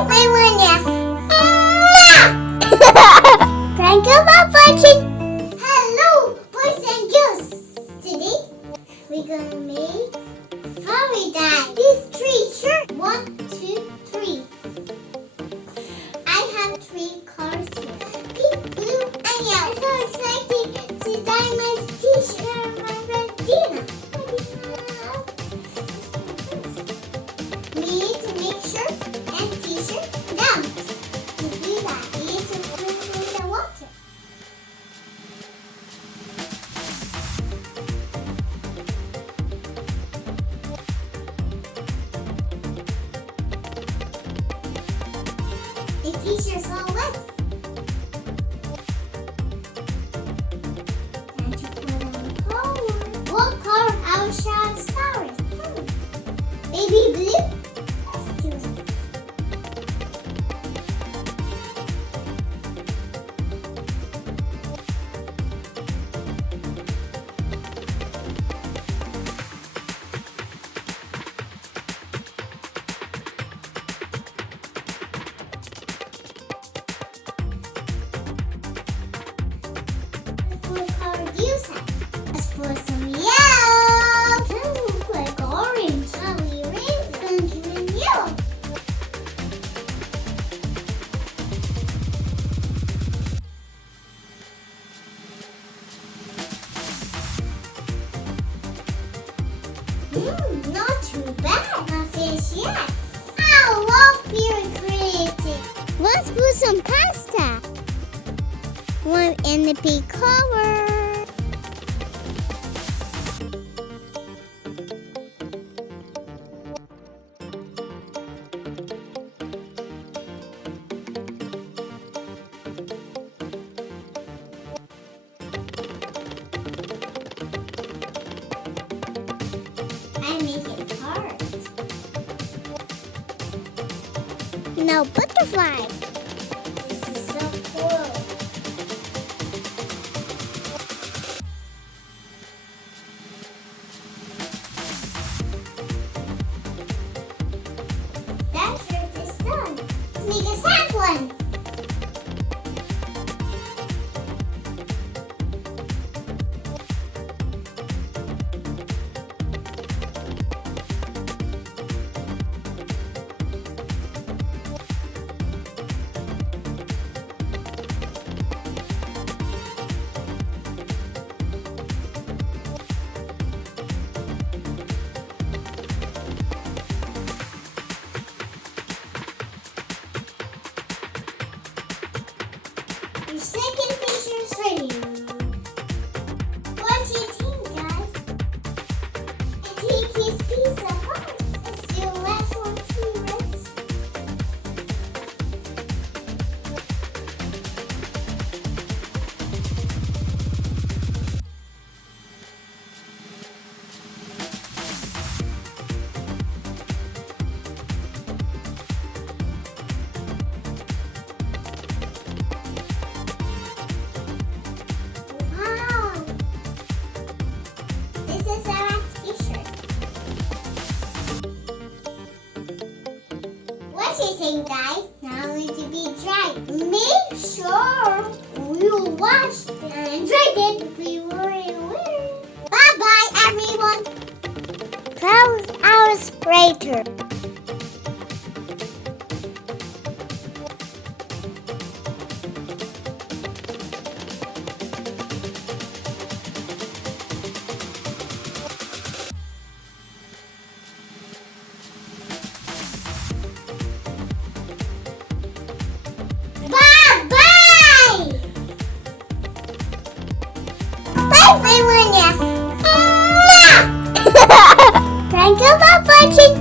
everyone. Thank you for watching. Hello, boys and girls. Today we're gonna make fairy dye. These three shirts. 1, 2, 3. I have 3 colors here: pink, blue, and yellow. I'm so excited to dye my t-shirt, my red Dina. We need to make shirt and t-shirt down. To do that, we need to put it in the water. The t-shirt's all wet. Time to put on color. What color our shall start? Baby blue? Let's do it. What color do you say? Let's put some yellow. Ooh, like orange. Now we raise them to yellow. Not too bad. Not finished yet. I love being creative. Let's put some pasta. One in the pink color. I make it hard. Now butterfly. This is so cool. That shirt is done. Let's make a sad one. Your second picture is ready. What do you think, guys? And take his piece apart. Let's do the last one too, right? Wow! This is our t-shirt. What do you think, guys? Now we need to be dry. Make sure you wash and dry it before you wear it. Bye-bye, everyone. Close hours later. Bye-bye! Bye, everyone. Thank you for watching.